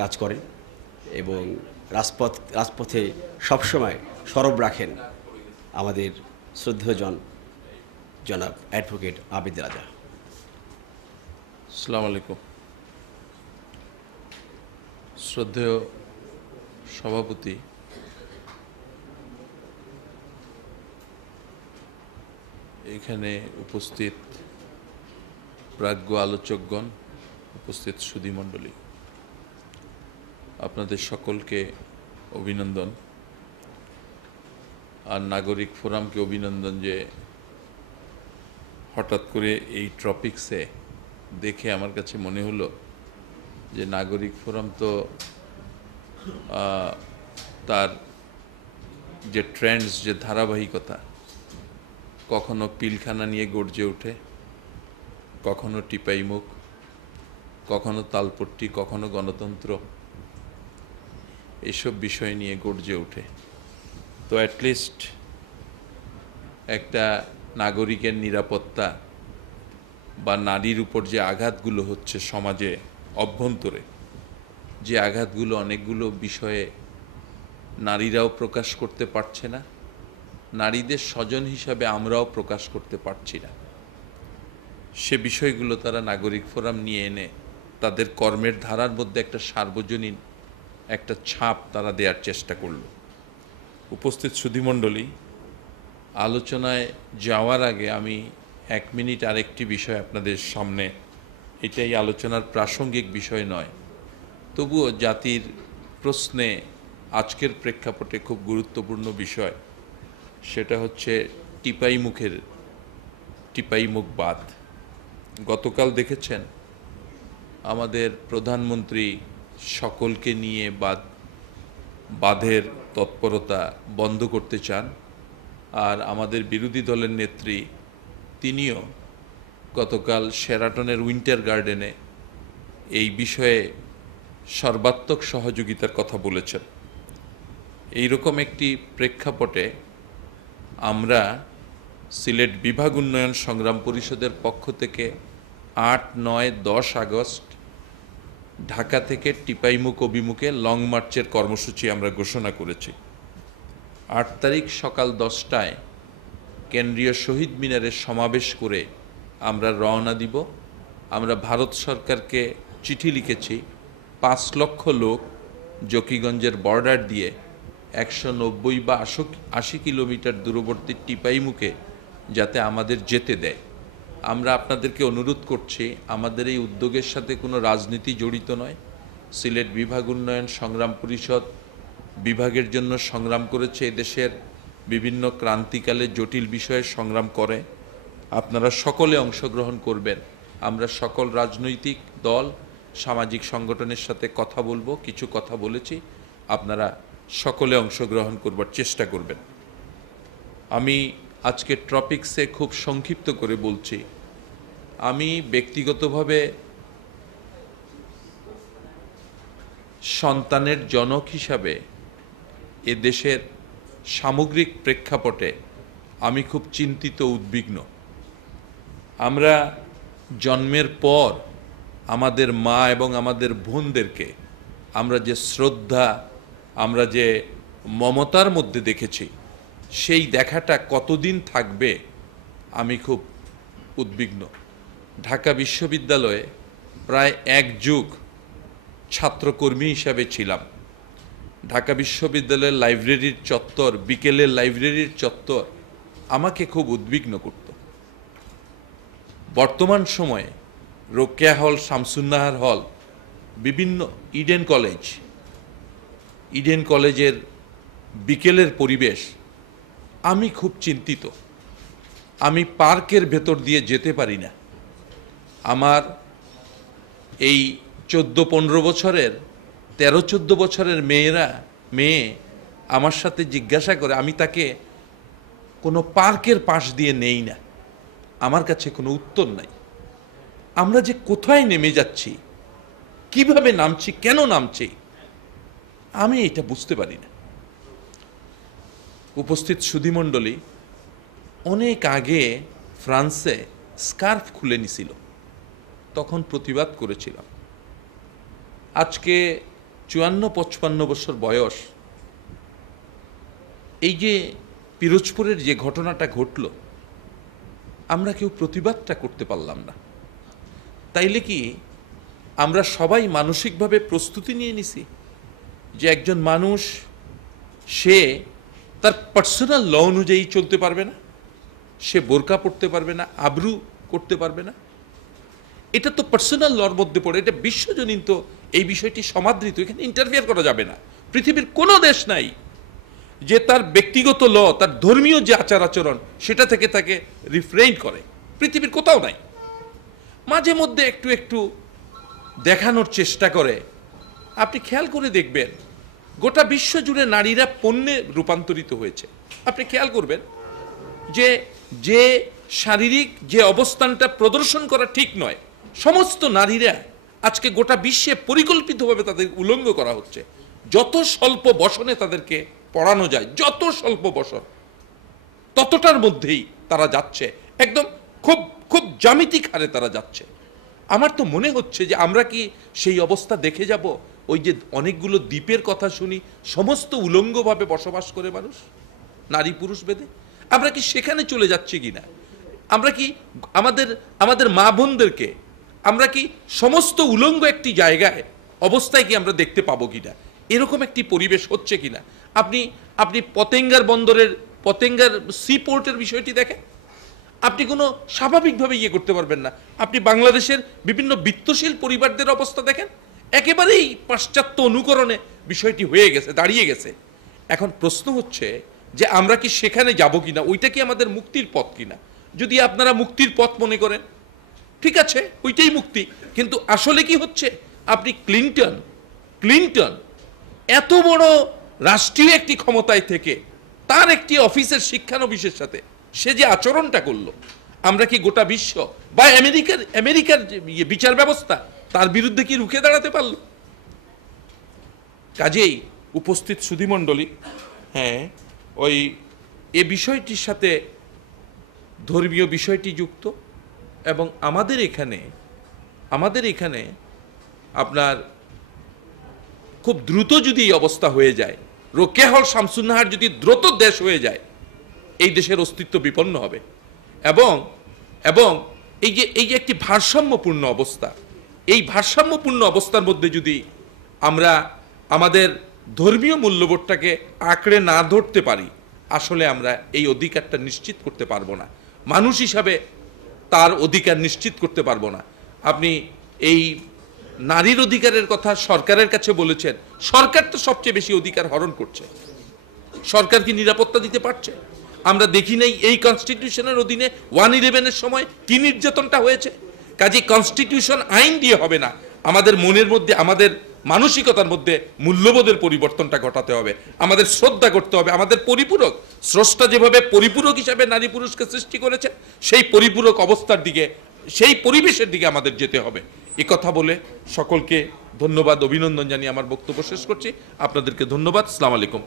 কাজ করেন এবং রাজপথে সবসময় সরব রাখেন আমাদের শ্রদ্ধেয়জন জনাব অ্যাডভোকেট আবিদ রাজা। আসসালামু আলাইকুম। শ্রদ্ধেয় সভাপতি, এখানে উপস্থিত প্রাজ্ঞ আলোচকগণ, উপস্থিত সুধীমণ্ডলী, আপনাদের সকলকে অভিনন্দন। আর নাগরিক ফোরামকে অভিনন্দন যে হঠাৎ করে এই টপিকসে দেখে আমার কাছে মনে হলো যে নাগরিক ফোরাম তো তার যে ট্রেন্ডস, যে ধারাবাহিকতা, কখনো পিলখানা নিয়ে গর্জে ওঠে, কখনো টিপাইমুখ, কখনো তালপট্টি, কখনো গণতন্ত্র, এসব বিষয় নিয়ে গর্জে ওঠে। তো অ্যাটলিস্ট একটা নাগরিকের নিরাপত্তা বা নারীর উপর যে আঘাতগুলো হচ্ছে সমাজে অভ্যন্তরে, যে আঘাতগুলো অনেকগুলো বিষয়ে নারীরাও প্রকাশ করতে পারছে না, নারীদের স্বজন হিসাবে আমরাও প্রকাশ করতে পারছি না, সে বিষয়গুলো তারা নাগরিক ফোরাম নিয়ে এনে তাদের কর্মের ধারার মধ্যে একটা সার্বজনীন একটা ছাপ তারা দেওয়ার চেষ্টা করল। উপস্থিত সুধীমণ্ডলী, আলোচনায় যাওয়ার আগে আমি 1 মিনিট আরেকটি বিষয় আপনাদের সামনে, এটাই আলোচনার প্রাসঙ্গিক বিষয় নয়, তবুও জাতির প্রশ্নে আজকের প্রেক্ষাপটে খুব গুরুত্বপূর্ণ বিষয়, সেটা হচ্ছে টিপাইমুখ বাঁধ। গতকাল দেখেছেন আমাদের প্রধানমন্ত্রী সকলকে নিয়ে বাঁধের তৎপরতা বন্ধ করতে চান, আর আমাদের বিরোধী দলের নেত্রী তিনিও গতকাল শেরাটনের উইন্টার গার্ডেনে এই বিষয়ে সর্বাত্মক সহযোগিতার কথা বলেছেন। এইরকম একটি প্রেক্ষাপটে আমরা সিলেট বিভাগ উন্নয়ন সংগ্রাম পরিষদের পক্ষ থেকে 8, 9, 10 আগস্ট ঢাকা থেকে টিপাইমুখ অভিমুখে লং মার্চের কর্মসূচি আমরা ঘোষণা করেছি। 8 তারিখ সকাল 10টায় কেন্দ্রীয় শহীদ মিনারে সমাবেশ করে আমরা রওনা দিব। আমরা ভারত সরকারকে চিঠি লিখেছি 5 লক্ষ লোক জকিগঞ্জের বর্ডার দিয়ে 190 বা 80 কিলোমিটার দূরবর্তী টিপাইমুখে যাতে আমাদের যেতে দেয়। আমরা আপনাদেরকে অনুরোধ করছি, আমাদের এই উদ্যোগের সাথে কোনো রাজনীতি জড়িত নয়। সিলেট বিভাগ উন্নয়ন সংগ্রাম পরিষদ বিভাগের জন্য সংগ্রাম করেছে, এদেশের বিভিন্ন ক্রান্তিকালে জটিল বিষয়ে সংগ্রাম করে। আপনারা সকলে অংশগ্রহণ করবেন। আমরা সকল রাজনৈতিক দল, সামাজিক সংগঠনের সাথে কথা বলবো, কিছু কথা বলেছি, আপনারা সকলে অংশগ্রহণ করবার চেষ্টা করবেন। আমি আজকে টপিকসে খুব সংক্ষিপ্ত করে বলছি। আমি ব্যক্তিগতভাবে সন্তানের জনক হিসাবে এ দেশের সামগ্রিক প্রেক্ষাপটে আমি খুব চিন্তিত, উদ্বিগ্ন। আমরা জন্মের পর আমাদের মা এবং আমাদের বোনদেরকে আমরা যে শ্রদ্ধা, আমরা যে মমতার মধ্যে দেখেছি, সেই দেখাটা কতদিন থাকবে আমি খুব উদ্বিগ্ন। ঢাকা বিশ্ববিদ্যালয়ে প্রায় 1 যুগ ছাত্রকর্মী হিসাবে ছিলাম। ঢাকা বিশ্ববিদ্যালয়ের লাইব্রেরির চত্বর, বিকেলের লাইব্রেরির চত্বর আমাকে খুব উদ্বিগ্ন করত। বর্তমান সময়ে রোকেয়া হল, শামসুন্নাহার হল, বিভিন্ন ইডেন কলেজের বিকেলের পরিবেশ, আমি খুব চিন্তিত। আমি পার্কের ভেতর দিয়ে যেতে পারি না। আমার এই 14-15 বছরের, 13-14 বছরের মেয়ে আমার সাথে জিজ্ঞাসা করে, আমি তাকে কোনো পার্কের পাশ দিয়ে নেই না, আমার কাছে কোনো উত্তর নাই। আমরা যে কোথায় নেমে যাচ্ছি, কিভাবে নামছি, কেন নামছি, আমি এটা বুঝতে পারি না। উপস্থিত সুধীমণ্ডলী, অনেক আগে ফ্রান্সে স্কার্ফ খুলে নিছিল, তখন প্রতিবাদ করেছিলাম। আজকে 54-55 বছর বয়স, এই যে পিরোজপুরের যে ঘটনাটা ঘটল, আমরা কেউ প্রতিবাদটা করতে পারলাম না। তাইলে কি আমরা সবাই মানসিকভাবে প্রস্তুতি নিয়ে নিছি যে একজন মানুষ সে তার পার্সোনাল ল অনুযায়ী চলতে পারবে না, সে বোরকা পড়তে পারবে না, আবরু করতে পারবে না? এটা তো পার্সোনাল লর মধ্যে পড়ে, এটা বিশ্বজনীন, তো এই বিষয়টি সমাদৃত, এখানে ইন্টারফিয়ার করা যাবে না। পৃথিবীর কোনো দেশ নাই যে তার ব্যক্তিগত ল, তার ধর্মীয় যে আচার আচরণ সেটা থেকে তাকে রিফ্রেইন করে, পৃথিবীর কোথাও নাই। মাঝে মধ্যে একটু একটু দেখানোর চেষ্টা করে। আপনি খেয়াল করে দেখবেন গোটা বিশ্ব জুড়ে নারীরা পণ্যে রূপান্তরিত হয়েছে। আপনি খেয়াল করবেন যে যে শারীরিক যে অবস্থানটা প্রদর্শন করা ঠিক নয়, সমস্ত নারীরা আজকে গোটা বিশ্বে পরিকল্পিতভাবে তাদের উলঙ্গ করা হচ্ছে। যত স্বল্প বসনে তাদেরকে পড়ানো যায়, যত স্বল্প বসন, ততটার মধ্যেই তারা যাচ্ছে, একদম খুব খুব জ্যামিতিক হারে তারা যাচ্ছে। আমার তো মনে হচ্ছে যে আমরা কি সেই অবস্থা দেখে যাব? ওই যে অনেকগুলো দ্বীপের কথা শুনি, সমস্ত উলঙ্গভাবে বসবাস করে মানুষ, নারী পুরুষ ভেদে, আমরা কি সেখানে চলে যাচ্ছি কিনা? আমরা কি আমাদের মা বোনদেরকে আমরা কি সমস্ত উলঙ্গ একটি জায়গায় অবস্থায় কি আমরা দেখতে পাবো কিনা? এরকম একটি পরিবেশ হচ্ছে কিনা? আপনি পতেঙ্গার বন্দরের, পতেঙ্গার সি পোর্টের বিষয়টি দেখেন, আপনি কোনো স্বাভাবিকভাবে ইয়ে করতে পারবেন না। আপনি বাংলাদেশের বিভিন্ন বিত্তশীল পরিবারদের অবস্থা দেখেন, একেবারেই পাশ্চাত্য অনুকরণে বিষয়টি হয়ে গেছে, দাঁড়িয়ে গেছে। এখন প্রশ্ন হচ্ছে যে আমরা কি সেখানে যাব কিনা, ওইটা কি আমাদের মুক্তির পথ কিনা? যদি আপনারা মুক্তির পথ মনে করেন, ঠিক আছে, ওইটাই মুক্তি। কিন্তু আসলে কি হচ্ছে? আপনি ক্লিন্টন এত বড় রাষ্ট্রীয় একটি ক্ষমতায় থেকে তার একটি অফিসের শিক্ষানবিশের সাথে সে যে আচরণটা করলো, আমরা কি গোটা বিশ্ব বা আমেরিকার যে বিচার ব্যবস্থা তার বিরুদ্ধে কি রুখে দাঁড়াতে পারল? কাজেই উপস্থিত সুধীমণ্ডলী, হ্যাঁ, ওই এ বিষয়টির সাথে ধর্মীয় বিষয়টি যুক্ত, এবং আমাদের এখানে আপনার খুব দ্রুত যদি এই অবস্থা হয়ে যায়, রোকেয়াহল শামসুন্নাহার যদি দ্রুত দেশ হয়ে যায়, এই দেশের অস্তিত্ব বিপন্ন হবে। এবং এই যে একটি ভারসাম্যপূর্ণ অবস্থা, এই ভারসাম্যপূর্ণ অবস্থার মধ্যে যদি আমরা আমাদের ধর্মীয় মূল্যবোধটাকে আঁকড়ে না ধরতে পারি, আসলে আমরা এই অধিকারটা নিশ্চিত করতে পারবো না, মানুষ হিসাবে তার অধিকার নিশ্চিত করতে পারবো না। আপনি এই নারীর অধিকারের কথা সরকারের কাছে বলেছেন, সরকার তো সবচেয়ে বেশি অধিকার হরণ করছে। সরকার কি নিরাপত্তা দিতে পারছে? আমরা দেখি নাই এই কনস্টিটিউশনের অধীনে 111-এর সময় কি নির্যাতনটা হয়েছে। কাজে কনস্টিটিউশন আইন দিয়ে হবে না, আমাদের মনের মধ্যে, আমাদের মানসিকতার মধ্যে মূল্যবোধের পরিবর্তনটা ঘটাতে হবে, আমাদের শ্রদ্ধা করতে হবে, আমাদের পরিপূরক স্রষ্টা যেভাবে পরিপূরক হিসাবে নারী পুরুষকে সৃষ্টি করেছে, সেই পরিপূরক অবস্থার দিকে, সেই পরিবেশের দিকে আমাদের যেতে হবে। এ কথা বলে সকলকে ধন্যবাদ, অভিনন্দন জানিয়ে আমার বক্তব্য শেষ করছি। আপনাদেরকে ধন্যবাদ। আসসালামু আলাইকুম।